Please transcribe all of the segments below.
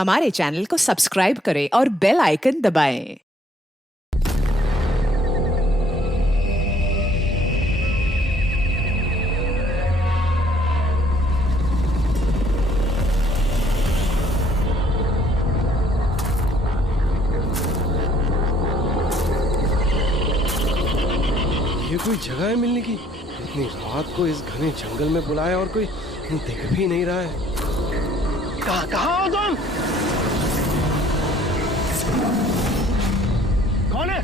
हमारे चैनल को सब्सक्राइब करें और बेल आइकन दबाएं। ये कोई जगह है मिलने की? इतनी रात को इस घने जंगल में बुलाया और कोई दिख भी नहीं रहा है। कहाँ हो तुम? कौन है?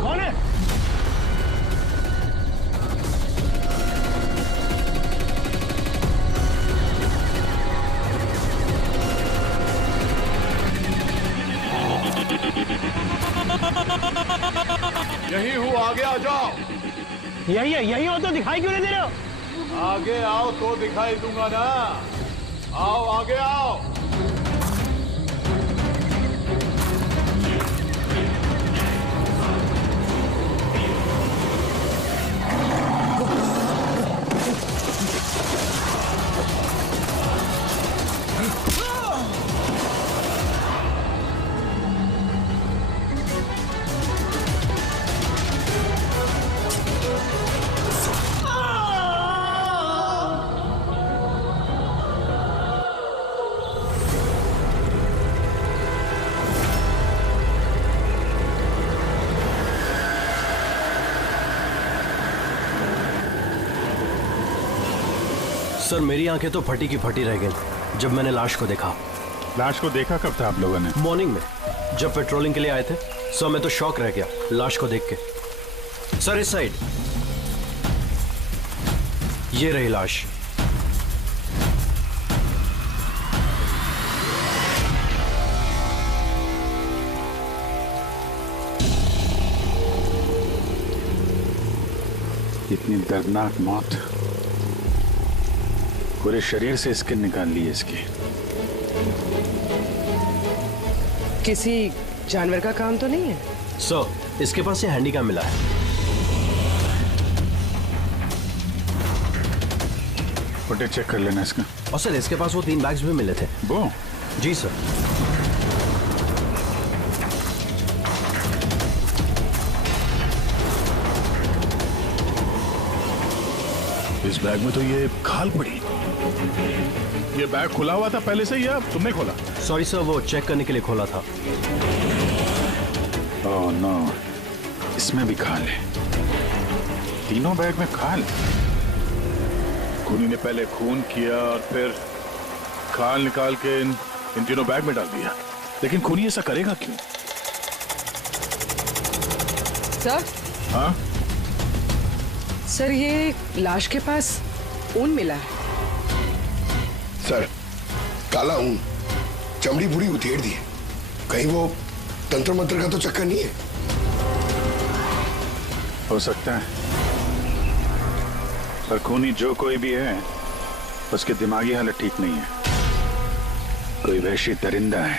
कौन है? यही हूँ, आगे आ जाओ। यही है, यही हो तो दिखाई क्यों नहीं दे रहे हो? आगे आओ तो दिखाई दूंगा ना। आओ आगे आओ। सर, मेरी आंखें तो फटी की फटी रह गई जब मैंने लाश को देखा। लाश को देखा कब था आप लोगों ने? मॉर्निंग में जब पेट्रोलिंग के लिए आए थे। सर, मैं तो शॉक रह गया लाश को देख के। सर, इस साइड ये रही लाश। इतनी दर्दनाक मौत, पूरे शरीर से स्किन निकाल ली है इसकी। किसी जानवर का काम तो नहीं है? सर, इसके पास ये हैंडीकैम मिला है। फुटेज चेक कर लेना इसका। और सर, इसके पास वो 3 बैग्स भी मिले थे। वो? जी सर। इस बैग में तो ये खाल पड़ी। ये बैग खुला हुआ था पहले से या तुमने खोला? सॉरी सर, वो चेक करने के लिए खोला था। ओह नो, इसमें भी खाल है। तीनों बैग में खाल। खूनी ने पहले खून किया और फिर खाल निकाल के इन तीनों बैग में डाल दिया। लेकिन खूनी ऐसा करेगा क्यों? सर? हाँ? सर, ये लाश के पास ऊन मिला है। सर, काला ऊन, चमड़ी पूरी उधेड़ दी है। कहीं वो तंत्र मंत्र का तो चक्कर नहीं है? हो सकता है, पर खूनी जो कोई भी है उसकी दिमागी हालत ठीक नहीं है। कोई वहशी दरिंदा है।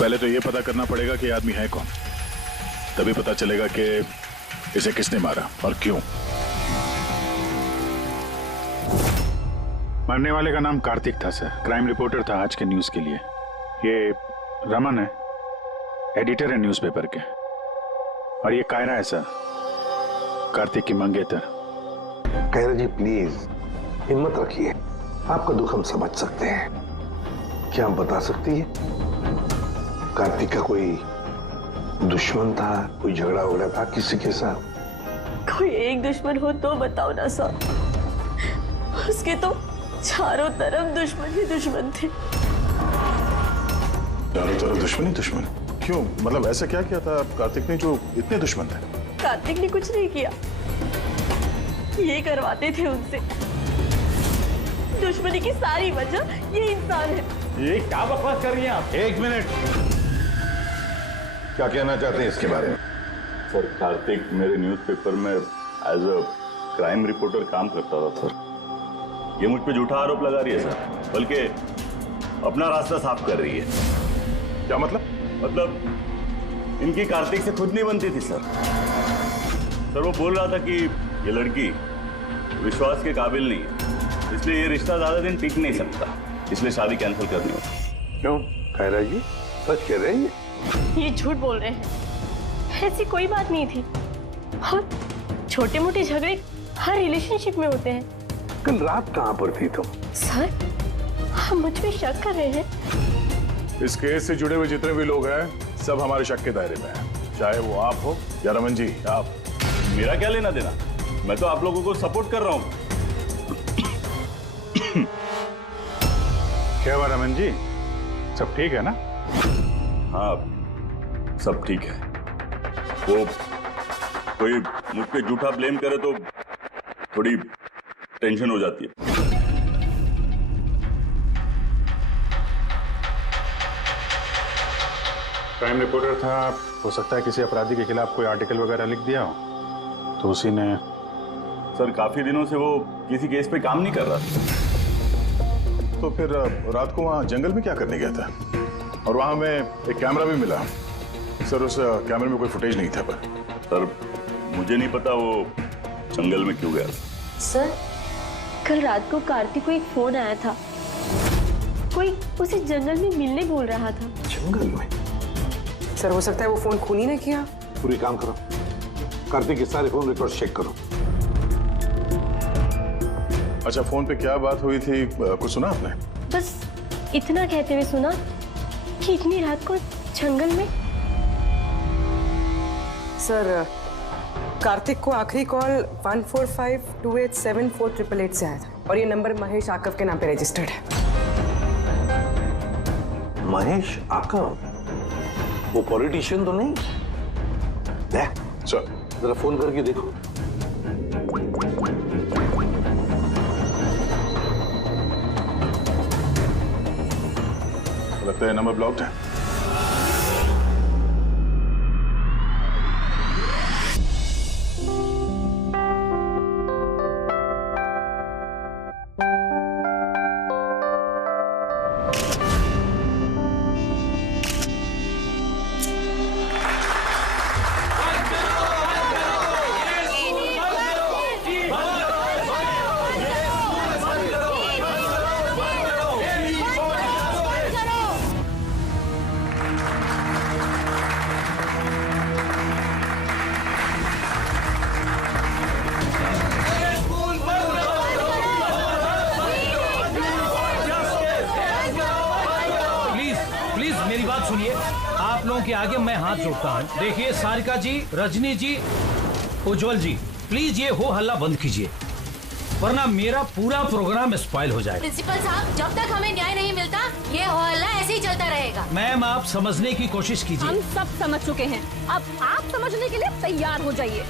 पहले तो ये पता करना पड़ेगा कि आदमी है कौन, तभी पता चलेगा कि इसे किसने मारा और क्यों। मरने वाले का नाम कार्तिक था सर। क्राइम रिपोर्टर था आज के न्यूज के लिए। ये रमन है, एडिटर है न्यूज़पेपर के। और ये कायरा है सर, कार्तिक की मंगेतर। कायरा जी प्लीज हिम्मत रखिए, आपका दुख हम समझ सकते हैं। क्या आप बता सकती है कार्तिक का कोई दुश्मन था, कोई झगड़ा वगड़ा था किसी के साथ? कोई एक दुश्मन हो तो बताओ ना सर। उसके तो चारों तरफ दुश्मन ही दुश्मन थे। चारों तरफ दुश्मन ही दुश्मन? क्यों? मतलब ऐसा क्या किया था कार्तिक ने जो इतने दुश्मन थे? कार्तिक ने कुछ नहीं किया, ये करवाते थे उनसे। दुश्मनी की सारी वजह ये इंसान है। ये क्या बकवास कर रही हैं आप? एक मिनट, क्या कहना चाहते हैं इसके बारे में? सर, कार्तिक मेरे न्यूज़पेपर में एज अ क्राइम रिपोर्टर काम करता था सर। ये मुझ पे झूठा आरोप लगा रही है सर, बल्कि अपना रास्ता साफ कर रही है। क्या मतलब? मतलब इनकी कार्तिक से खुद नहीं बनती थी सर। सर, वो बोल रहा था कि ये लड़की विश्वास के काबिल नहीं है, इसलिए ये रिश्ता ज्यादा दिन टिक नहीं सकता। इसलिए शादी कैंसिल करनी होगी। क्यों कायरा जी, सच कह रहे हैं ये झूठ बोल रहे हैं, ऐसी कोई बात नहीं थी। और छोटे मोटे झगड़े हर रिलेशनशिप में होते हैं। कल रात कहाँ पर थी तुम? सर, आप मुझ पे शक कर रहे हैं? इस केस से जुड़े हुए जितने भी लोग हैं सब हमारे शक के दायरे में हैं, चाहे वो आप हो या रमन जी आप। मेरा क्या लेना देना, मैं तो आप लोगों को सपोर्ट कर रहा हूँ। क्या हुआ रमन जी, सब ठीक है ना? हाँ, सब ठीक है। वो कोई मुझ पे झूठा ब्लेम करे तो थोड़ी टेंशन हो जाती है। क्राइम रिपोर्टर था, हो सकता है किसी अपराधी के खिलाफ कोई आर्टिकल वगैरह लिख दिया हो, तो उसी ने। सर, काफी दिनों से वो किसी केस पे काम नहीं कर रहा था। तो फिर रात को वहाँ जंगल में क्या करने गया था? और वहाँ हमें एक कैमरा भी मिला। सर, उस कैमरे में कोई फुटेज नहीं था। पर सर, मुझे नहीं पता वो जंगल में क्यों गया। सर, कल रात को कार्तिक को एक फोन आया था, कोई उसे जंगल में मिलने बोल रहा था। जंगल में? सर, हो सकता है वो फोन खून ही ने किया। पूरी काम करो, कार्तिक के सारे फोन रिकॉर्ड चेक करो। अच्छा, फोन पे क्या बात हुई थी, कुछ सुना आपने? बस इतना कहते हुए सुना कि इतनी रात को जंगल में। सर, कार्तिक को आखिरी कॉल 1452874888 से आया था और ये नंबर महेश आकव के नाम पे रजिस्टर्ड है। महेश आकव? वो पॉलिटिशियन तो नहीं? देख सर, जरा फोन करके देखो। लगता है नंबर ब्लॉक्ड है। मेरी बात सुनिए, आप लोगों के आगे मैं हाथ जोड़ता हूँ। देखिए सारिका जी, रजनी जी, उज्जवल जी, प्लीज ये हो हल्ला बंद कीजिए, वरना मेरा पूरा प्रोग्राम स्पॉइल हो जाएगा। प्रिंसिपल साहब, जब तक हमें न्याय नहीं मिलता ये हो हल्ला ऐसे ही चलता रहेगा। मैम, आप समझने की कोशिश कीजिए। हम सब समझ चुके हैं, अब आप समझने के लिए तैयार हो जाइए।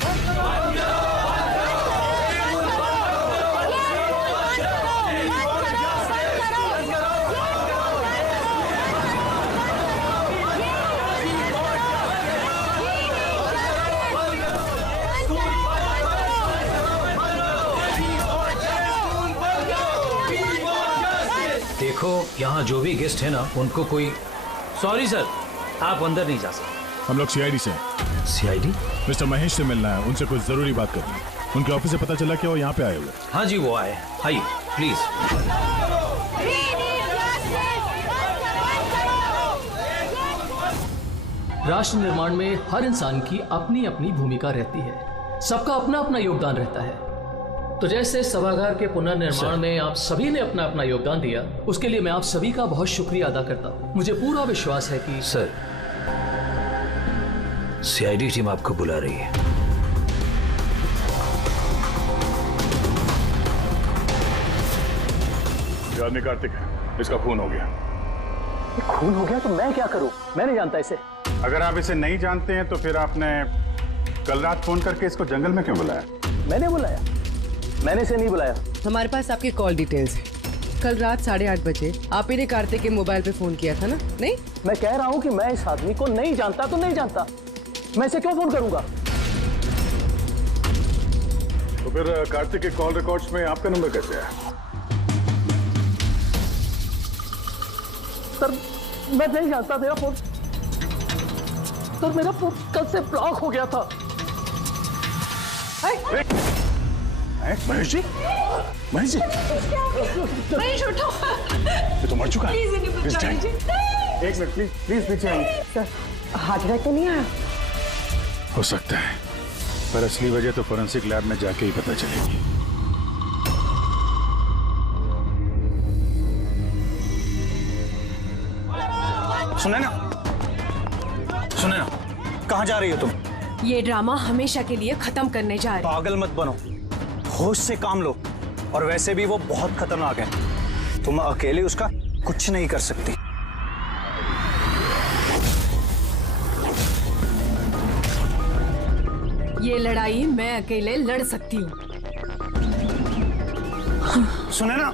देखो, यहाँ जो भी गेस्ट है ना, उनको कोई। सॉरी सर, आप अंदर नहीं जा सकते। हम लोग सीआईडी से हैं। सीआईडी? मिस्टर महेश से मिलना है, उनसे कुछ जरूरी बात करनी है। उनके ऑफिस से पता चला कि वो यहाँ पे आए हुए। हाँ जी, वो आए। आइए प्लीज। राष्ट्र निर्माण में हर इंसान की अपनी अपनी भूमिका रहती है, सबका अपना अपना योगदान रहता है। तो जैसे सभागार के पुनर्निर्माण में आप सभी ने अपना अपना योगदान दिया, उसके लिए मैं आप सभी का बहुत शुक्रिया अदा करता हूँ। मुझे पूरा विश्वास है कि सर, सीआईडी टीम आपको बुला रही है। आदमी कार्तिक है, इसका खून हो गया। ये खून हो गया तो मैं क्या करूं? मैं नहीं जानता इसे। अगर आप इसे नहीं जानते हैं तो फिर आपने कल रात फोन करके इसको जंगल में क्यों बुलाया? मैंने बुलाया? मैंने इसे नहीं बुलाया। हमारे पास आपकी कॉल डिटेल्स है। कल रात 8:30 बजे आप ही ने कार्तिक के मोबाइल पे फोन किया था ना? नहीं, मैं कह रहा हूं कि मैं इस आदमी को नहीं जानता तो नहीं जानता, मैं इसे क्यों फोन करूंगा? तो फिर कार्तिक के कॉल रिकॉर्ड्स में आपका नंबर कैसे आया? सर, मैं नहीं जानता। मेरा फोन कल से ब्लॉक हो गया था। महेश जी, महेश जी, महेश उठो। ये तो मर चुका है। प्लीज इन्हें प्लीज बचा जाइए। लीजिए। एक मिनट प्लीज, प्लीज पीछे आइए। सर हार्ट अटैक तो नहीं आया? हो सकता है, पर असली वजह तो फोरेंसिक लैब में जाके ही पता चलेगी। सुने ना, सुने ना, कहाँ जा रही हो तुम? ये ड्रामा हमेशा के लिए खत्म करने जा रहे। पागल मत बनो, होश से काम लो। और वैसे भी वो बहुत खतरनाक है, तुम अकेले उसका कुछ नहीं कर सकती। ये लड़ाई मैं अकेले लड़ सकती हूँ। सुने ना,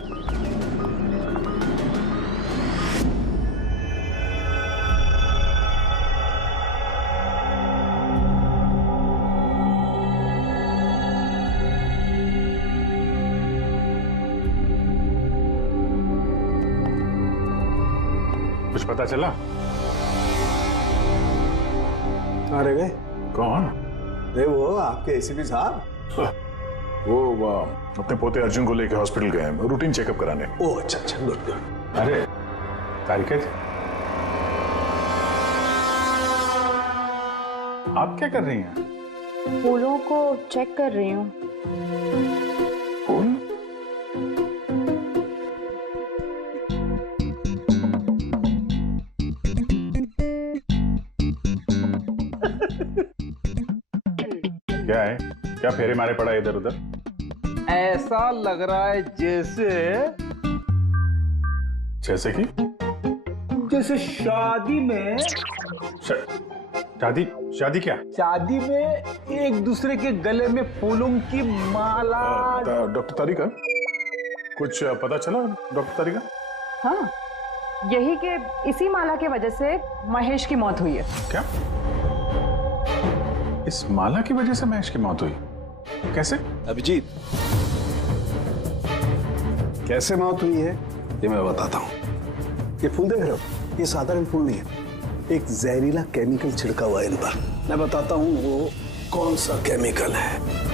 कुछ पता चला? कहाँ रह गए? कौन? अरे वो आपके एसीपी साहब। वो अपने पोते अर्जुन को लेकर हॉस्पिटल गए हैं, रूटीन चेकअप कराने। ओह अच्छा अच्छा, गुड गुड। अरे तारिका जी, आप क्या कर रही हैं? फूलों को चेक कर रही हूँ। फूल? क्या है? क्या फेरे मारे पड़ा इधर उधर? ऐसा लग रहा है जैसे कि जैसे शादी में शादी क्या? शादी में एक दूसरे के गले में फूलों की माला। डॉक्टर तारिका, कुछ पता चला डॉक्टर तारिका? हाँ, यही कि इसी माला की वजह से महेश की मौत हुई है। क्या? इस माला की वजह से महेश की मौत हुई? कैसे? अभिजीत, कैसे मौत हुई है ये मैं बताता हूँ। ये फूल देख रहे हो, ये साधारण फूल नहीं है, एक जहरीला केमिकल छिड़का हुआ है इन पर। मैं बताता हूँ वो कौन सा केमिकल है।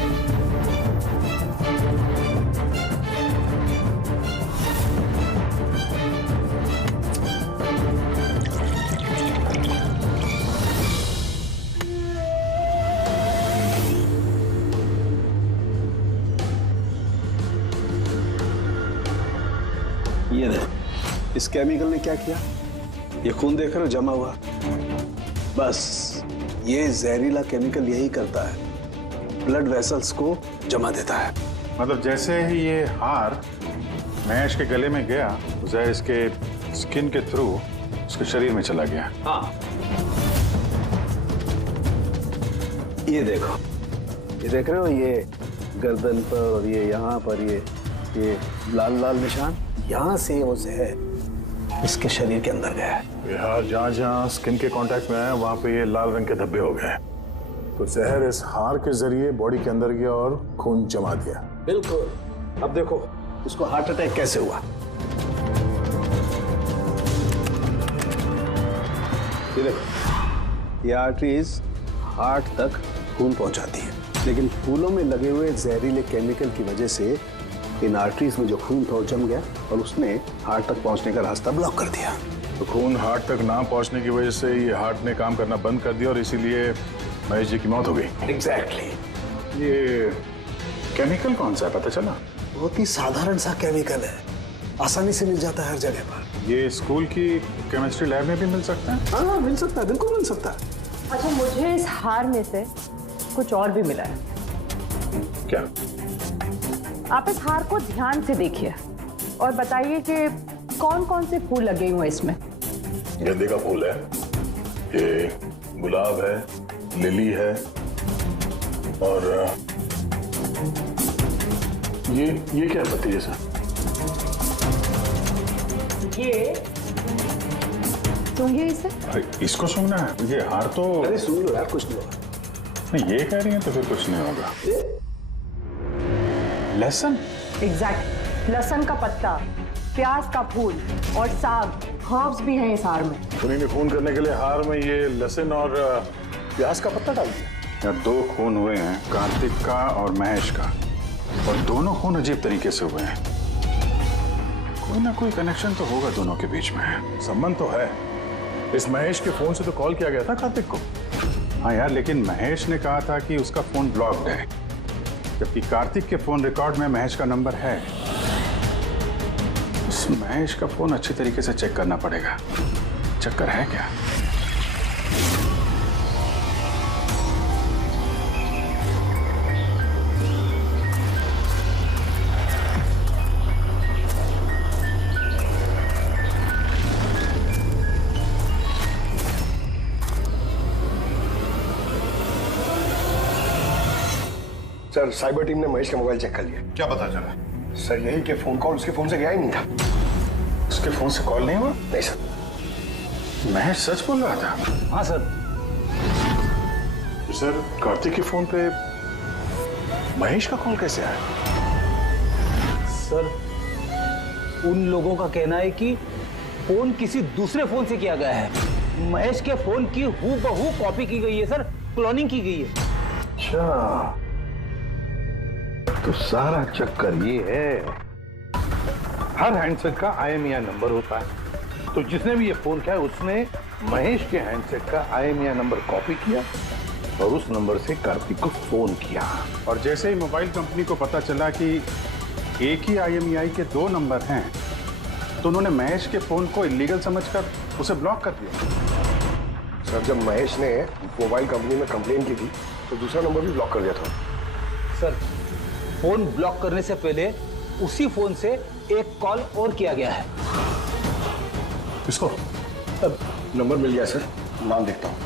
ये देखो, इस केमिकल ने क्या किया, ये खून देख रहे हो जमा हुआ, बस ये जहरीला केमिकल यही करता है, ब्लड वेसल्स को जमा देता है। मतलब जैसे ही ये हार महेश के गले में गया, जहर इसके स्किन के थ्रू उसके शरीर में चला गया। हाँ, ये देखो, ये देख रहे हो, ये गर्दन पर और ये यहाँ पर ये लाल लाल निशान, यहाँ से वो जहर इसके शरीर के अंदर गया है। ये हार जहाँ जहाँ स्किन के कांटेक्ट में आया, वहाँ पे ये लाल रंग के धब्बे हो गए। तो जहर इस हार के जरिए बॉडी के अंदर गया और खून जमा दिया। बिल्कुल। अब देखो इसको हार्ट अटैक कैसे हुआ। ये देखो, ये आर्टरीज हार्ट तक खून पहुंचाती है, लेकिन फूलों में लगे हुए जहरीले केमिकल की वजह से इन आर्टरीज में जो खून था वो जम गया और उसने हार्ट तक पहुंचने का रास्ता ब्लॉक कर दिया। तो खून हार्ट तक ना पहुंचने की वजह से ये हार्ट ने काम करना बंद कर दिया और इसीलिए महेश जी की मौत हो गई। एग्जैक्टली। ये केमिकल कौन सा है, पता चला? बहुत ही साधारण सा केमिकल है, आसानी से मिल जाता है हर जगह पर। ये स्कूल की केमिस्ट्री लैब में भी मिल सकता है? हाँ, मिल सकता है, बिल्कुल मिल सकता है। अच्छा, मुझे इस हार में से कुछ और भी मिला है। क्या? आप इस हार को ध्यान से देखिए और बताइए कि कौन कौन से फूल लगे हुए हैं इसमें। गेंदे का फूल है, ये गुलाब है, लिली है और ये क्या पत्ती जैसा? ये सूंघिए इसे। इसको सूंघना है? ये हार तो अरे सूंघ लो यार, कुछ नहीं होगा। नहीं, ये कह रही है तो फिर कुछ नहीं होगा। लहसुन? एग्जैक्ट, लहसुन का पत्ता, प्याज का फूल और साग, हर्ब्स भी हैं इस हार में। उन्हीं ने खून करने के लिए हार में ये लहसुन और प्याज का पत्ता डाल दिया। यहाँ 2 खून हुए हैं, कार्तिक का और महेश का। और दोनों फोन अजीब तरीके से हुए हैं। कोई ना कोई कनेक्शन तो होगा दोनों के बीच में। संबंध तो है। इस महेश के फोन से तो कॉल किया गया था कार्तिक को। हाँ यार, लेकिन महेश ने कहा था कि उसका फोन ब्लॉक्ड है, जबकि कार्तिक के फोन रिकॉर्ड में महेश का नंबर है। इस महेश का फोन अच्छी तरीके से चेक करना पड़ेगा। चक्कर है क्या? सर, साइबर टीम ने महेश का मोबाइल चेक कर लिया। क्या पता चला? सर, यही कि फोन कॉल उसके फोन से गया ही नहीं था। उसके फोन से कॉल नहीं हुआ? नहीं सर। महेश सच बोल रहा था? हाँ सर। सर, कार्तिक के फोन पे महेश का कॉल कैसे आया? सर, उन लोगों का कहना है कि फोन किसी दूसरे फोन से किया गया है। महेश के फोन की हूबहू कॉपी की गई है सर, क्लोनिंग की गई है। अच्छा, तो सारा चक्कर ये है, हर हैंडसेट का IMEI नंबर होता है। तो जिसने भी ये फोन किया उसने महेश के हैंडसेट का IMEI नंबर कॉपी किया और उस नंबर से कार्तिक को फोन किया। और जैसे ही मोबाइल कंपनी को पता चला कि एक ही IMEI के 2 नंबर हैं, तो उन्होंने महेश के फोन को इलीगल समझकर उसे ब्लॉक कर दिया। सर, जब महेश ने मोबाइल कंपनी में कंप्लेन की थी तो दूसरा नंबर भी ब्लॉक कर दिया था। सर, फोन ब्लॉक करने से पहले उसी फोन से एक कॉल और किया गया है। किसको? अब नंबर मिल गया सर, नाम देखता हूं।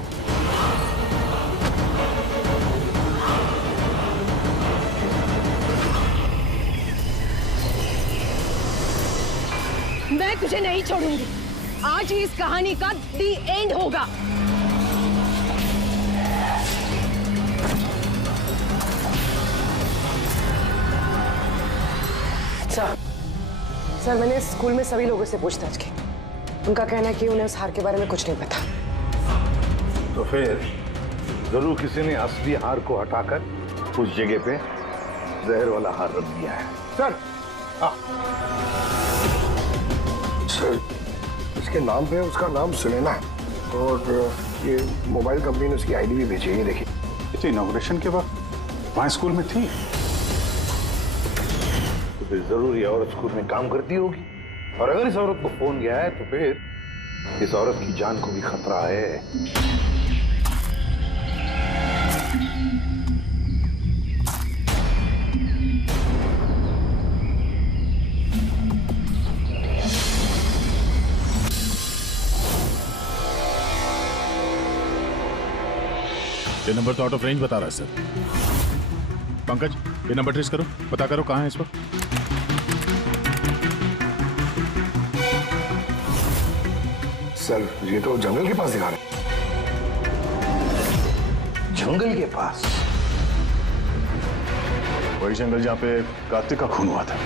मैं तुझे नहीं छोड़ूंगी। आज ही इस कहानी का दी एंड होगा। सर, मैंने स्कूल में सभी लोगों से पूछताछ की। उनका कहना है कि उन्हें उस हार के बारे में कुछ नहीं पता। तो फिर जरूर किसी ने असली हार को हटाकर उस जगह पे जहर वाला हार रख दिया है। सर, सर, इसके नाम पे उसका नाम सुनैना है और ये मोबाइल कंपनी ने उसकी आईडी भी भेजी है। ये देखिए। तो इनॉग्रेशन के वक्त वहां स्कूल में थी, तो फिर जरूर ये औरत स्कूल में काम करती होगी। और अगर इस औरत को फोन गया है तो फिर इस औरत की जान को भी खतरा है। ये नंबर तो आउट ऑफ रेंज बता रहा है सर। पंकज, ये नंबर ट्रेस करो, पता करो कहाँ है इस वक्त। सर, ये तो जंगल के पास दिखा रहे। जंगल के पास? वही जंगल जहाँ पे कार्तिक का खून हुआ था।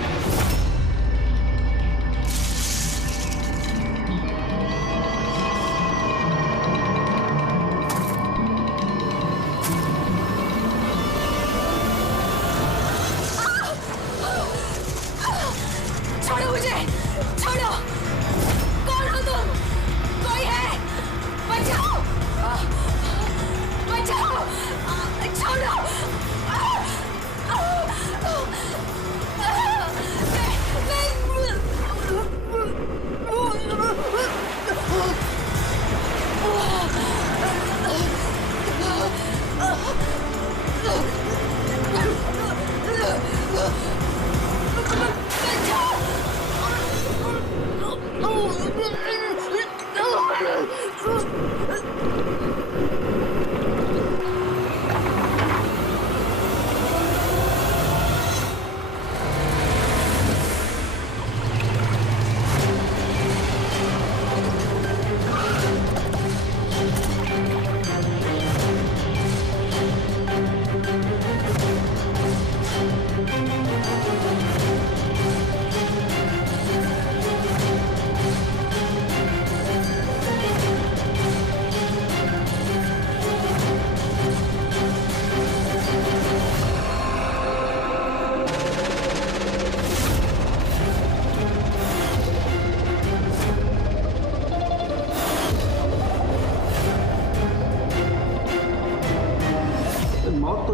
छोड़ो मुझे, छोड़ो। कौन हो तुम? कोई है? बचाओ, बचाओ, छोड़ो।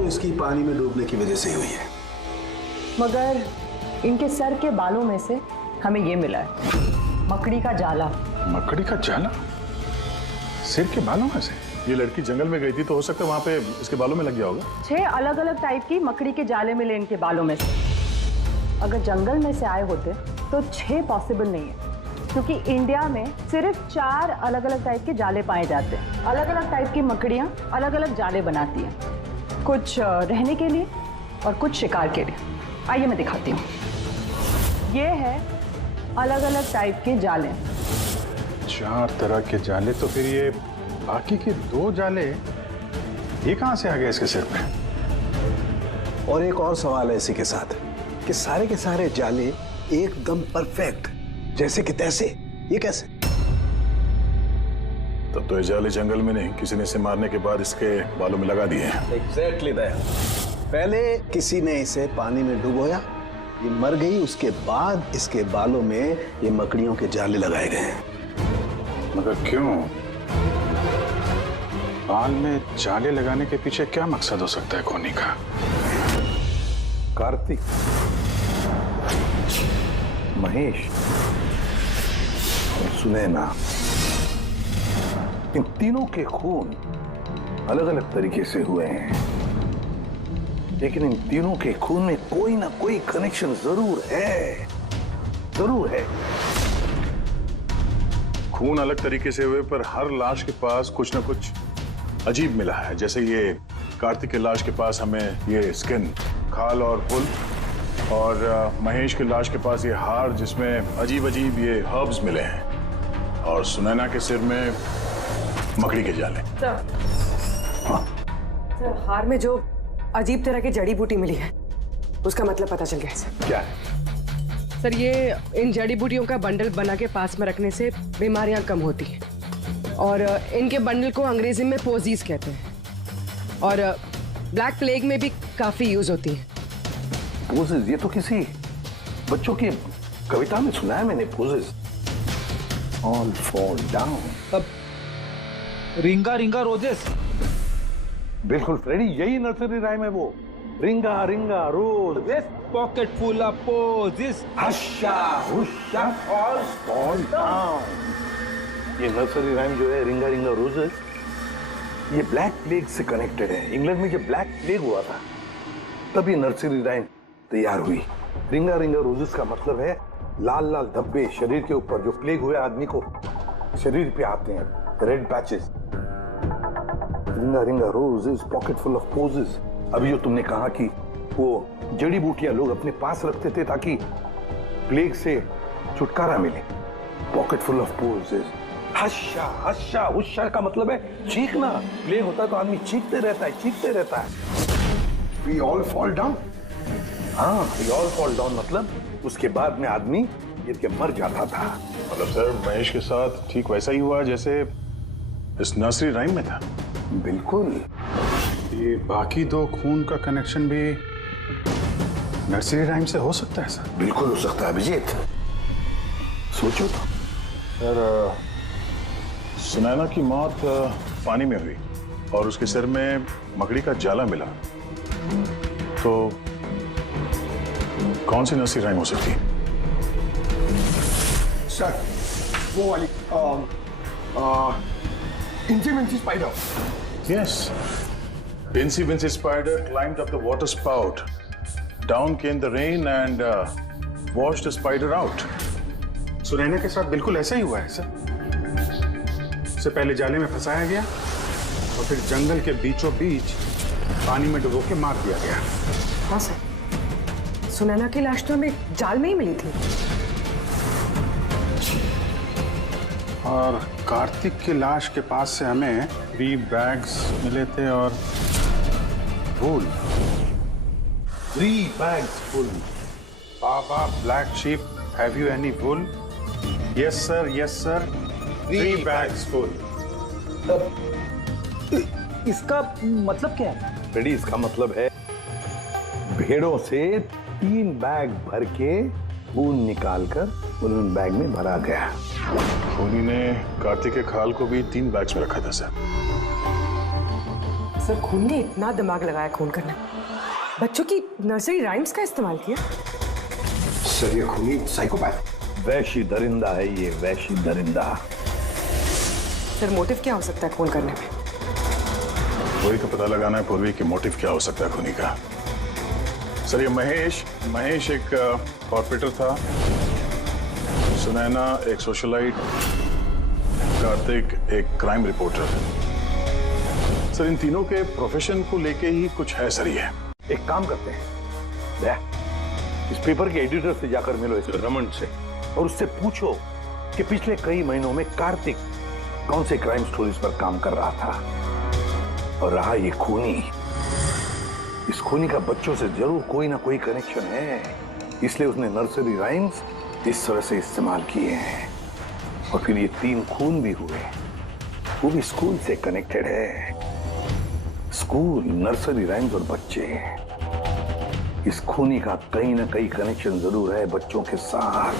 इसकी पानी में डूबने की वजह से हुई है। मगर इनके सर के बालों में से हमें ये मिला है, मकड़ी का जाला। मकड़ी का जाला? सिर के बालों में से? ये लड़की जंगल में गई थी तो हो सकता है वहां पे इसके बालों में लग गया होगा। 6 अलग अलग टाइप की मकड़ी के जाले मिले इनके बालों में से। अगर जंगल में से आए होते तो 6 पॉसिबल नहीं है, क्योंकि इंडिया में सिर्फ 4 अलग अलग टाइप के जाले पाए जाते हैं। अलग अलग टाइप की मकड़ियाँ अलग अलग जाले बनाती हैं, कुछ रहने के लिए और कुछ शिकार के लिए। आइए मैं दिखाती हूँ। ये है अलग अलग टाइप के जाले। 4 तरह के जाले, तो फिर ये बाकी के 2 जाले ये कहां से आ गए इसके सिर पे? और एक और सवाल है इसी के साथ कि सारे के सारे जाले एकदम परफेक्ट, जैसे कि तैसे, ये कैसे? तब तो ये जाले जंगल में नहीं, किसी ने इसे मारने के बाद इसके बालों में लगा दिए हैं। Exactly that. पहले किसी ने इसे पानी में डुबोया, ये मर गई, उसके बाद इसके बालों में ये मकड़ियों के जाले लगाए गए हैं। मगर क्यों? बाल में जाले लगाने के पीछे क्या मकसद हो सकता है कोनी का? कार्तिक, महेश और सुनैना, इन तीनों के खून अलग अलग तरीके से हुए हैं, लेकिन इन तीनों के खून में कोई ना कोई कनेक्शन जरूर है, जरूर है। खून अलग तरीके से हुए पर हर लाश के पास कुछ ना कुछ अजीब मिला है। जैसे ये कार्तिक के लाश के पास हमें ये स्किन, खाल और पुल, और महेश के लाश के पास ये हार जिसमें अजीब अजीब ये हर्ब्स मिले हैं, और सुनैना के सिर में मकड़ी के जाले। सर, हार में जो अजीब तरह की जड़ी बूटी मिली है उसका मतलब पता चल गया है सर। क्या है? सर, ये इन जड़ी बूटियों का बंडल बना के पास में रखने से बीमारियां कम होती हैं, और इनके बंडल को अंग्रेजी में पोजीज कहते हैं, और ब्लैक प्लेग में भी काफी यूज होती हैं। पोजेस? ये तो किसी बच्चों की कविता में सुना है मैंने। Posies all fall down. अब रिंगा रिंगा रोजेस। बिल्कुल फ्रेडी, यही नर्सरी राइम है वो। Ring a ring a rose, pocket full of posies, hush a hush a all fall down. ये नर्सरी राइम जो है, रिंगा रिंगा रोजेस, ये ब्लैक प्लेग से कनेक्टेड है। इंग्लैंड में जब ब्लैक प्लेग हुआ था तब ये नर्सरी राइम तैयार हुई। रिंगा रिंगा रोजेस का मतलब है लाल लाल धब्बे शरीर के ऊपर जो प्लेग हुए आदमी को शरीर पे आते हैं, red patches. Ring a ring a roses, pocket full of posies. अभी जो तुमने कहा कि वो जड़ी बूटियां लोग अपने पास रखते थे ताकि प्लेग से छुटकारा मिले। Pocket full of posies. Hush a hush a hush a का मतलब है चीखना। प्लेग होता है तो आदमी चीखते रहता है, चीखते रहता है। We all fall down? हाँ, we all fall down मतलब उसके बाद में आदमी गिर के मर जाता था। मतलब सर, महेश के साथ ठीक वैसा ही हुआ जैसे इस नर्सरी राइम में था। बिल्कुल। ये बाकी 2 खून का कनेक्शन भी नर्सरी राइम से हो सकता है सर? बिल्कुल हो सकता है अभिजीत, सोचो तो। सर, सुनैना की मौत पानी में हुई और उसके सिर में मकड़ी का जाला मिला, तो कौन सी नर्सरी राइम हो सकती है? सर, वो वाली इंची Vinci spider. Yes. Incy Wincy Spider climbed up the water spout. Down came the rain and washed the spider out. Sunaina के साथ बिल्कुल ऐसा ही हुआ है सर। उससे पहले जाले में फंसाया गया और फिर जंगल के बीचों बीच पानी में डुबो के मार दिया गया। हाँ सर, सुनैना की लाश तो हमें जाल में ही मिली थी। और कार्तिक की लाश के पास से हमें 3 बैग्स मिले थे और फूल। 3 bags full. Baa baa black sheep, have you any wool? Yes sir, yes sir. 3 bags full. इसका मतलब क्या है? रेडी, इसका मतलब है भेड़ों से 3 बैग भर के खून निकालकर उन बैग में भरा गया। खूनी ने कार्तिक के खाल को भी 3 बैग्स में रखा था सर। सर खून ने इतना दिमाग लगाया खून करने में, बच्चों की नर्सरी राइम्स का इस्तेमाल किया। सर ये खूनी साइकोपैथ, वैशी दरिंदा है ये, वैशी दरिंदा। सर मोटिव क्या हो सकता है खून करने में? वही तो पता लगाना है पूर्वी कि मोटिव क्या हो सकता है खूनी का। सर ये महेश एक कॉर्पोरेटर था, सुनैना एक सोशलाइट, कार्तिक एक क्राइम रिपोर्टर। सर इन तीनों के प्रोफेशन को लेके ही कुछ है सर ये। एक काम करते हैं, इस पेपर के एडिटर से जाकर मिलो, इस रमन से, और उससे पूछो कि पिछले कई महीनों में कार्तिक कौन से क्राइम स्टोरीज पर काम कर रहा था। और रहा ये खूनी, इस खूनी का बच्चों से जरूर कोई ना कोई कनेक्शन है, इसलिए उसने नर्सरी राइम्स इस तरह से इस्तेमाल किए हैं। और फिर ये 3 खून भी हुए, वो भी स्कूल से कनेक्टेड है। स्कूल, नर्सरी राइम्स और बच्चे, इस खूनी का कहीं ना कहीं कनेक्शन जरूर है बच्चों के साथ।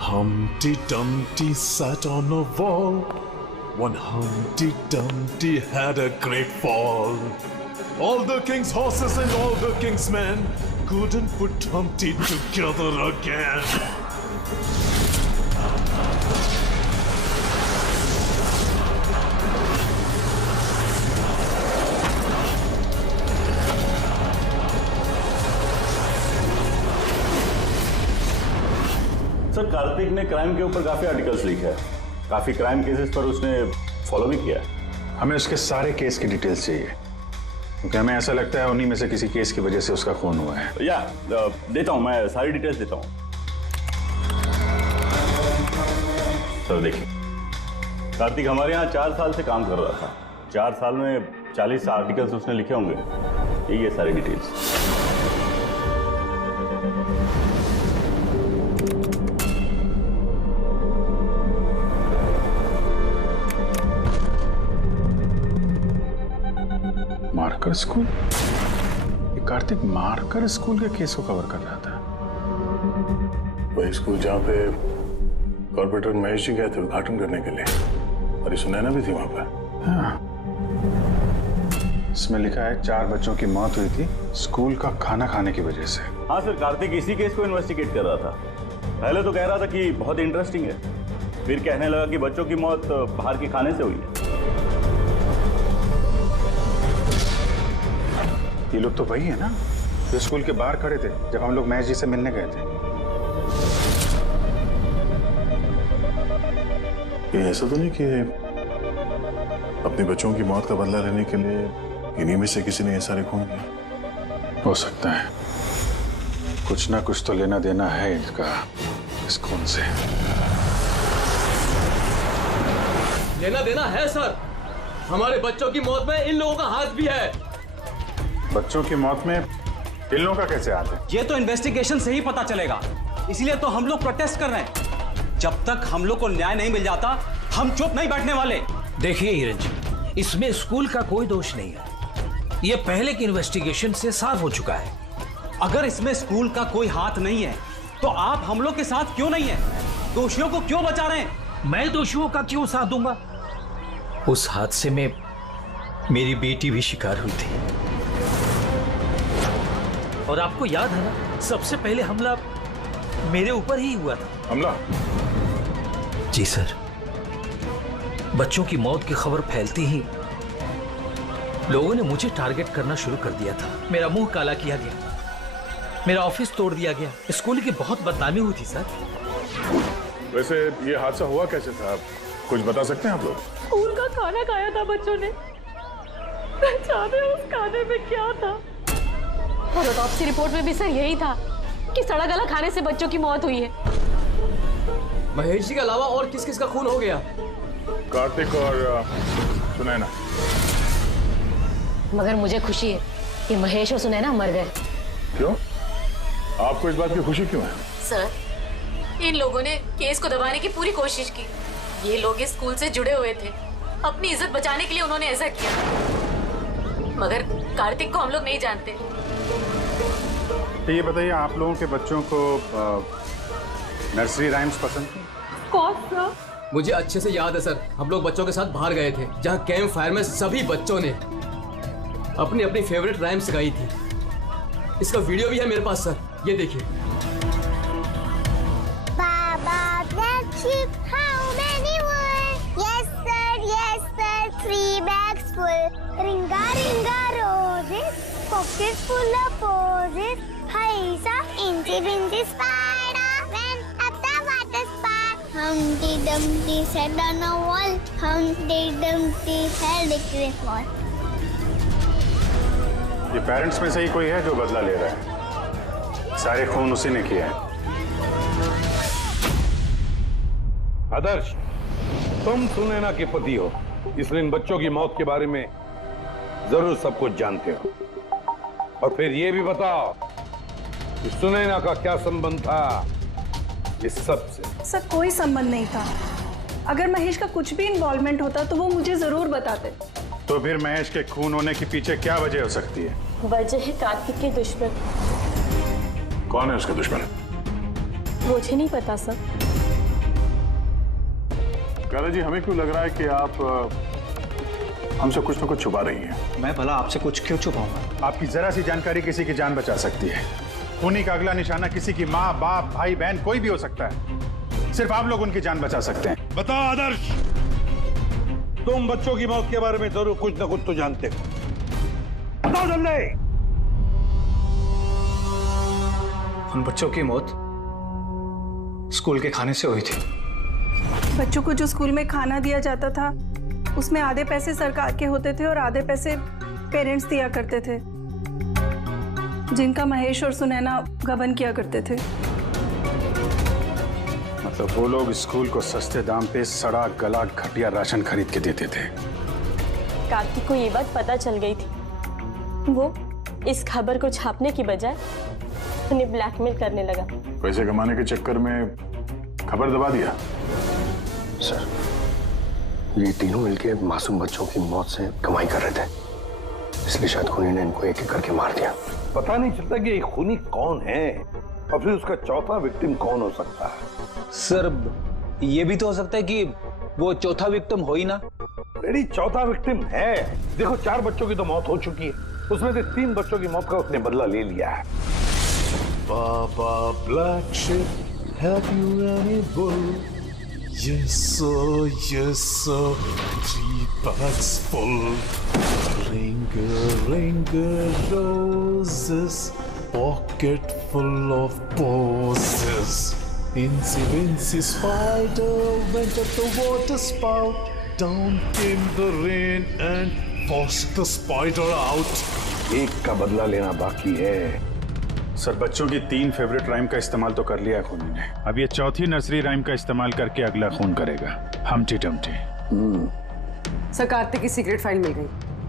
Humpty Dumpty sat on a wall. One Humpty Dumpty had a great fall. All the king's horses and all the king's men couldn't put Humpty together again. Sir Kartik ने क्राइम के ऊपर काफी आर्टिकल्स लिखे हैं, काफी क्राइम केसेस पर उसने follow भी किया है। हमें उसके सारे केस की डिटेल्स चाहिए, क्योंकि हमें ऐसा लगता है उन्हीं में से किसी केस की वजह से उसका खून हुआ है। या देता हूं, मैं सारी डिटेल्स देता हूं। सर देखिए, कार्तिक हमारे यहाँ 4 साल से काम कर रहा था। 4 साल में 40 आर्टिकल्स उसने लिखे होंगे। यही है सारी डिटेल्स। मार्कर स्कूल, ये कार्तिक मार्कर स्कूल के केस को कवर कर रहा था। वही स्कूल जहाँ पे कॉर्पोरेटर महेश जी गए थे उद्घाटन करने के लिए, और ये सुनैना भी थी वहां पर। हाँ, इसमें लिखा है 4 बच्चों की मौत हुई थी स्कूल का खाना खाने की वजह से। हाँ सर, कार्तिक इसी केस को इन्वेस्टिगेट कर रहा था। पहले तो कह रहा था कि बहुत इंटरेस्टिंग है, फिर कहने लगा कि बच्चों की मौत बाहर के खाने से हुई है। ये लोग तो वही है ना जो स्कूल के बाहर खड़े थे जब हम लोग महेश जी से मिलने गए थे। ये ऐसा तो नहीं कि अपने बच्चों की मौत का बदला लेने के लिए इन्हीं में से किसी ने ये सारे खून किए? हो सकता है, कुछ ना कुछ तो लेना देना है इनका इस खून से। लेना देना है सर, हमारे बच्चों की मौत में इन लोगों का हाथ भी है। बच्चों की मौत में इन लोगों का कैसे हाथ है? ये तो इन्वेस्टिगेशन से ही पता चलेगा, इसलिए तो हम लोग प्रोटेस्ट कर रहे हैं। जब तक हम लोग को न्याय नहीं मिल जाता हम चुप नहीं बैठने वाले। देखिए हिरन जी, इसमें स्कूल का कोई दोष नहीं है, ये पहले की इन्वेस्टिगेशन से साफ हो चुका है। अगर इसमें स्कूल का कोई हाथ नहीं है तो आप हम लोग के साथ क्यों नहीं है? दोषियों को क्यों बचा रहे हैं? मैं दोषियों का क्यों साथ दूंगा? उस हादसे में मेरी बेटी भी शिकार हुई थी, और आपको याद है ना, सबसे पहले हमला मेरे ऊपर ही हुआ था। हमला? जी सर, बच्चों की मौत की खबर फैलती ही लोगों ने मुझे टारगेट करना शुरू कर दिया था। मेरा मुंह काला किया गया, मेरा ऑफिस तोड़ दिया गया, स्कूल की बहुत बदनामी हुई थी सर। वैसे ये हादसा हुआ कैसे था, कुछ बता सकते हैं आप लोग? स्कूल का खाना खाया था बच्चों ने, जाने उस खाने में क्या था। और ऑटोप्सी रिपोर्ट में भी सर यही था कि सड़ा गला खाने से बच्चों की मौत हुई है। महेश जी के अलावा और किस किस का खून हो गया? कार्तिक और सुनैना। मगर मुझे खुशी है कि महेश और सुनैना मर गए। क्यों? आपको इस बात की खुशी क्यों है? सर, इन लोगों ने केस को दबाने की पूरी कोशिश की। ये लोग इस स्कूल से जुड़े हुए थे, अपनी इज्जत बचाने के लिए उन्होंने ऐसा किया। मगर कार्तिक को हम लोग नहीं जानते। तो ये बताइए, आप लोगों के बच्चों को नर्सरी राइम्स पसंद थी? मुझे अच्छे से याद है सर, हम लोग बच्चों के साथ बाहर गए थे जहाँ कैंप फायर में सभी बच्चों ने अपनी अपनी फेवरेट राइम्स गाई थी। इसका वीडियो भी है मेरे पास सर, ये देखिए। Baba, black sheep, how many wool? Yes sir, 3 bags full. Ringa, ringa, roses, pockets full of posies. Hi, sir, incy, wincy spider, went up the water spout. Humpty Dumpty sat on a wall. Humpty Dumpty had a great fall. ये parents में से ही कोई है जो बदला ले रहा है? सारे खून उसी ने किया है। आदर्श, तुम सुनैना के पति हो, इसलिए इन बच्चों की मौत के बारे में जरूर सब कुछ जानते हो। और फिर ये भी बताओ कि सुनैना का क्या संबंध था इस सब से? सर कोई संबंध नहीं था। अगर महेश का कुछ भी इन्वॉल्वमेंट होता तो वो मुझे जरूर बताते। तो फिर महेश के खून होने के पीछे क्या वजह हो सकती है? वजह है कार्तिक के दुश्मन। कौन है उसका दुश्मन? मुझे नहीं पता सर। काला जी, हमें क्यों लग रहा है कि आप हमसे कुछ न कुछ छुपा रही हैं? मैं भला आपसे कुछ क्यों छुपाऊंगा? आपकी जरा सी जानकारी किसी की जान बचा सकती है। खूनी का अगला निशाना किसी की माँ, बाप, भाई, बहन कोई भी हो सकता है। सिर्फ आप लोग उनकी जान बचा सकते हैं। बताओ आदर्श, तुम बच्चों की मौत के बारे में जरूर कुछ न कुछ तो जानते हो। बताओ जल्दी। उन बच्चों की मौत स्कूल के खाने से हुई थी। बच्चों को जो स्कूल में खाना दिया जाता था उसमें आधे पैसे सरकार के होते थे और आधे पैसे पेरेंट्स दिया करते थे, जिनका महेश और सुनैना गबन किया करते थे। मतलब वो लोग स्कूल को सस्ते दाम पे सड़ा गला घटिया राशन खरीद के देते थे। कार्तिक को ये बात पता चल गई थी। वो इस खबर को छापने की बजाय उन्हें ब्लैकमेल करने लगा। पैसे कमाने के चक्कर में खबर दबा दिया। सर, ये तीनों मिलके मासूम बच्चों की मौत से कमाई कर रहे थे, इसलिए शायद खूनी ने इनको एक एक करके मार दिया। पता नहीं चलता कि ये खूनी कौन है और फिर उसका चौथा विक्टिम कौन हो सकता है। सर, ये भी तो हो सकता है कि वो चौथा विक्टिम हो ही ना। रेडी, चौथा विक्टिम है। देखो, 4 बच्चों की तो मौत हो चुकी है, उसमें से 3 बच्चों की मौत का उसने बदला ले लिया है। Baba Black Sheep, have you any wool? Yes sir, 3 bags full. Ring roses, pocket full of posies. Incy Wincy spider went up the water spout. Down came the rain and forced the spider out. एक का बदला लेना बाकी है। Sir, बच्चों की 3 favourite rhyme का इस्तेमाल तो कर लिया है खूनी ने। अब ये चौथी नर्सरी राइम का इस्तेमाल करके अगला खून करेगा, हम्टी डम्टी। सर, कार्तिक की सीक्रेट फाइल मिल गई।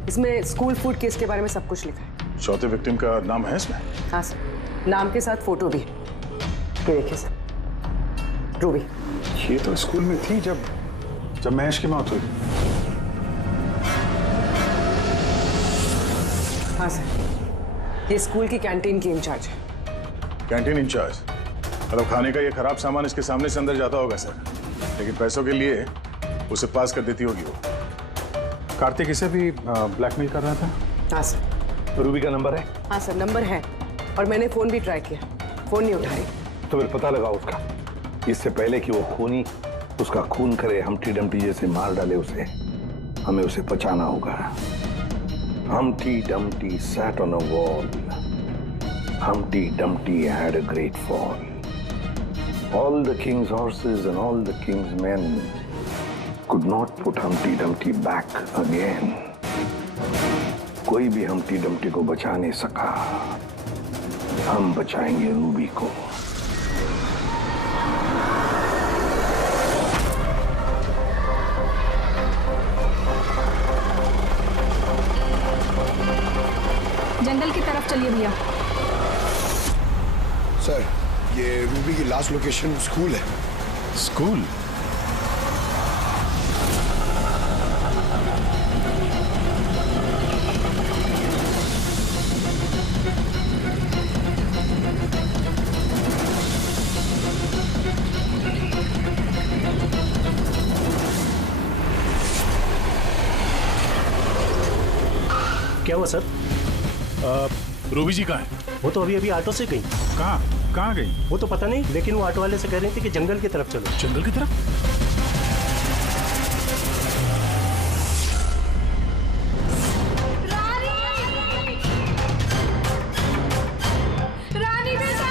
इसमें स्कूल फूड केस के बारे में सब कुछ लिखा है। चौथे विक्टिम का नाम है इसमें? हाँ सर, नाम के साथ फोटो भी है। ये देखिए सर, रूबी। ये तो स्कूल में थी जब महेश की मौत हुई। हाँ सर, ये स्कूल की कैंटीन की इंचार्ज है। Canteen incharge? मतलब खाने का ये खराब सामान इसके सामने से अंदर जाता होगा सर, लेकिन पैसों के लिए उसे पास कर देती होगी वो। कार्तिक इसे भी ब्लैकमेल कर रहा था? हाँ सर। तो रूबी का नंबर है? हाँ सर, नंबर है और मैंने फोन भी ट्राई किया, फोन नहीं उठा रही। तो फिर पता लगा उसका, इससे पहले कि वो खूनी उसका खून करे, हम्टी डम्टी जैसे मार डाले उसे, हमें उसे बचाना होगा। Humpty Dumpty sat on a wall. Humpty Dumpty had a great fall. All the king's horses and all the king's men could not put Humpty Dumpty back again. कोई भी Humpty Dumpty को बचा नहीं सका। हम बचाएंगे रूबी को। जंगल की तरफ चलिए भैया। सर, ये रूबी की लास्ट लोकेशन स्कूल है। स्कूल? क्या हुआ सर? रूबी जी कहाँ है? वो तो अभी ऑटो से गई। कहाँ गई? वो तो पता नहीं, लेकिन वो ऑटो वाले से कह रही थी कि जंगल की तरफ चलो। जंगल की तरफ? रानी बेटा!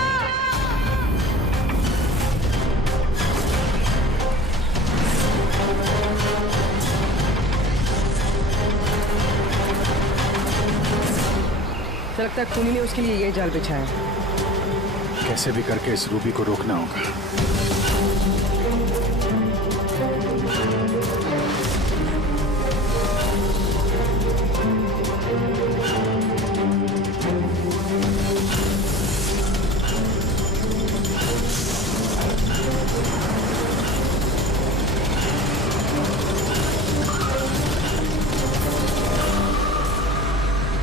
तो लगता है खूनी ने उसके लिए ये जाल बिछाया है। कैसे भी करके इस रूबी को रोकना होगा।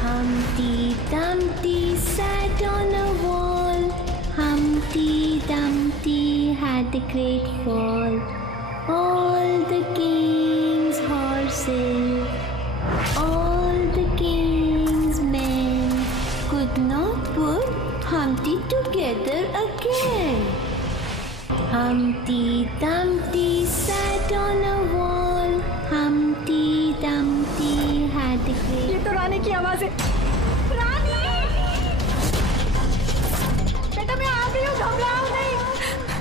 Humpty Dumpty sat on a wall. Humpty Dumpty had a great fall. All the king's horses, all the king's men could not put Humpty together again. Humpty Dumpty sat on a wall. Humpty Dumpty had a great. ये तो रानी की आवाज है। रानी! बेटा मैं आ गई हूँ, घबराओ नहीं।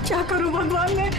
क्या करूँ भगवान मैं?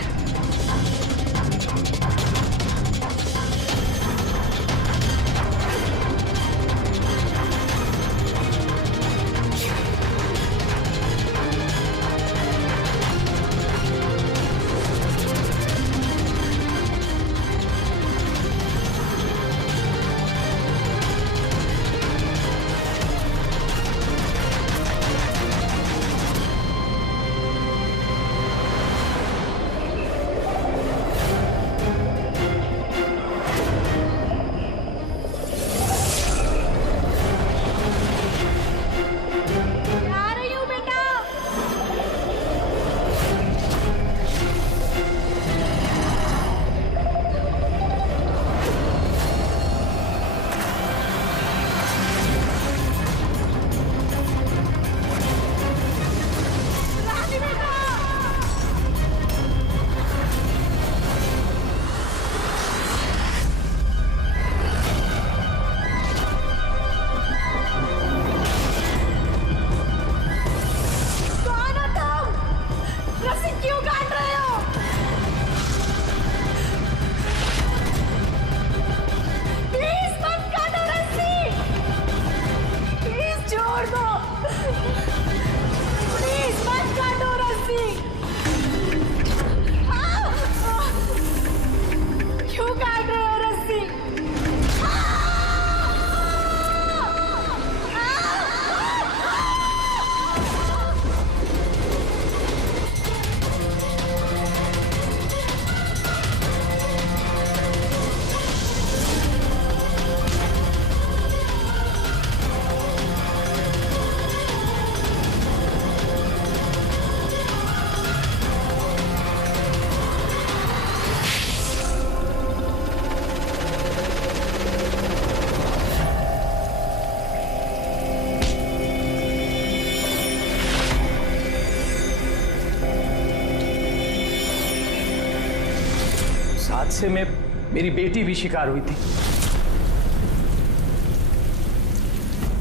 हादसे में मेरी बेटी भी शिकार हुई थी।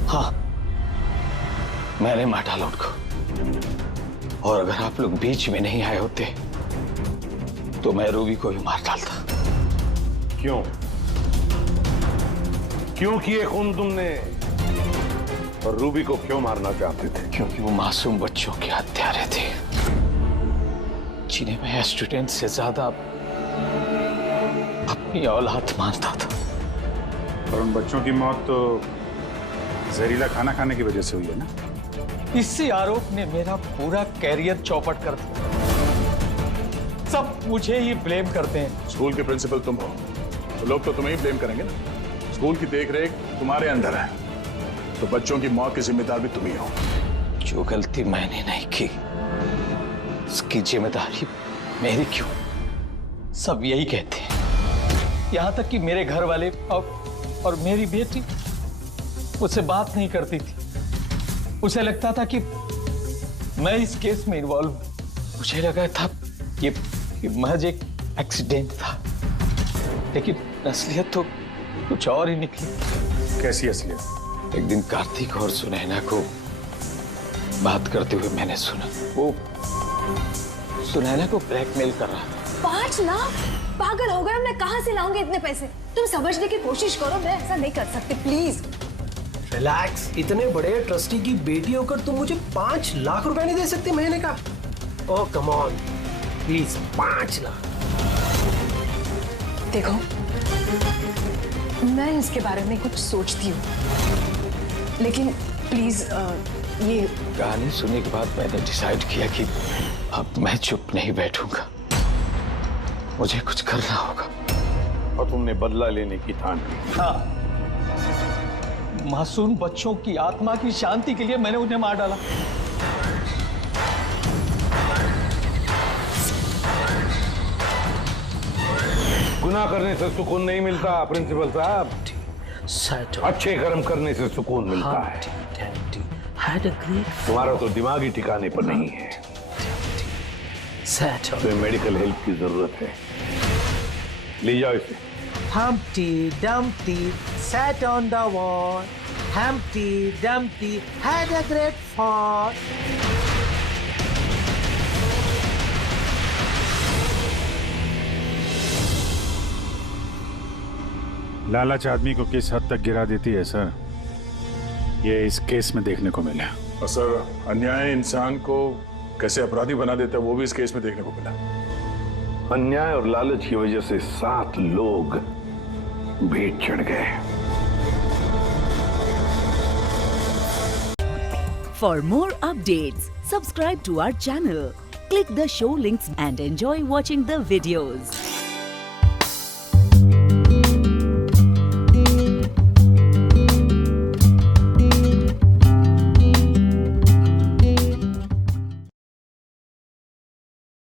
हाँ, मैंने मार डाला उनको। और अगर आप लोग बीच में नहीं आए होते तो मैं रूबी को भी मार डालता। क्यों क्यों किए खून तुमने? और रूबी को क्यों मारना चाहते थे? क्योंकि वो मासूम बच्चों के हत्यारे थे, जिन्हें मैं स्टूडेंट से ज्यादा अपनी औलाद मानता था। और उन बच्चों की मौत तो जहरीला खाना खाने की वजह से हुई है ना? इसी आरोप ने मेरा पूरा कैरियर चौपट कर दिया। सब मुझे ही ब्लेम करते हैं। स्कूल के प्रिंसिपल तुम हो तो लोग तो तुम्हें ही ब्लेम करेंगे ना। स्कूल की देखरेख तुम्हारे अंदर है तो बच्चों की मौत की जिम्मेदार भी तुम ही हो। जो गलती मैंने नहीं की उसकी जिम्मेदारी मेरी क्यों? सब यही कहते हैं। यहाँ तक कि मेरे घर वाले और मेरी बेटी मुझसे बात नहीं करती थी। उसे लगता था कि मैं इस केस में इन्वॉल्व हूं। मुझे लगा था कि महज एक एक्सीडेंट था, लेकिन असलियत तो कुछ और ही निकली। कैसी असलियत? एक दिन कार्तिक और सुनैना को बात करते हुए मैंने सुना। वो सुनैना को ब्लैकमेल कर रहा था। 5 लाख? पागल हो गए, मैं कहां से लाऊंगी इतने पैसे? तुम समझने की कोशिश करो, मैं ऐसा नहीं कर सकती, प्लीज। रिलैक्स। इतने बड़े ट्रस्टी की बेटी होकर तुम मुझे 5 लाख रुपए नहीं दे सकते महीने का? ओह कम ऑन प्लीज, 5 लाख। देखो, मैं इसके बारे में कुछ सोचती हूँ, लेकिन प्लीज ये कहानी सुनने के बाद मैंने डिसाइड किया कि अब मैं चुप नहीं बैठूंगा, मुझे कुछ करना होगा। और तुमने बदला लेने की ठान ली? हाँ, मासूम बच्चों की आत्मा की शांति के लिए मैंने उन्हें मार डाला। गुनाह करने से सुकून नहीं मिलता प्रिंसिपल साहब, अच्छे कर्म करने से सुकून मिलता है। तुम्हारा तो दिमाग ही ठिकाने पर नहीं है, तो मेडिकल हेल्प की जरूरत है। ले जाओ इसे। Humpty Dumpty sat on the wall. Humpty Dumpty had a great fall. लालच आदमी को किस हद तक गिरा देती है सर, ये इस केस में देखने को मिला। और सर, अन्याय इंसान को कैसे अपराधी बना देता है वो भी इस केस में देखने को मिला। अन्याय और लालच की वजह से 7 लोग भेंट चढ़ गए। For more updates, subscribe to our channel, click the show links and enjoy watching the videos.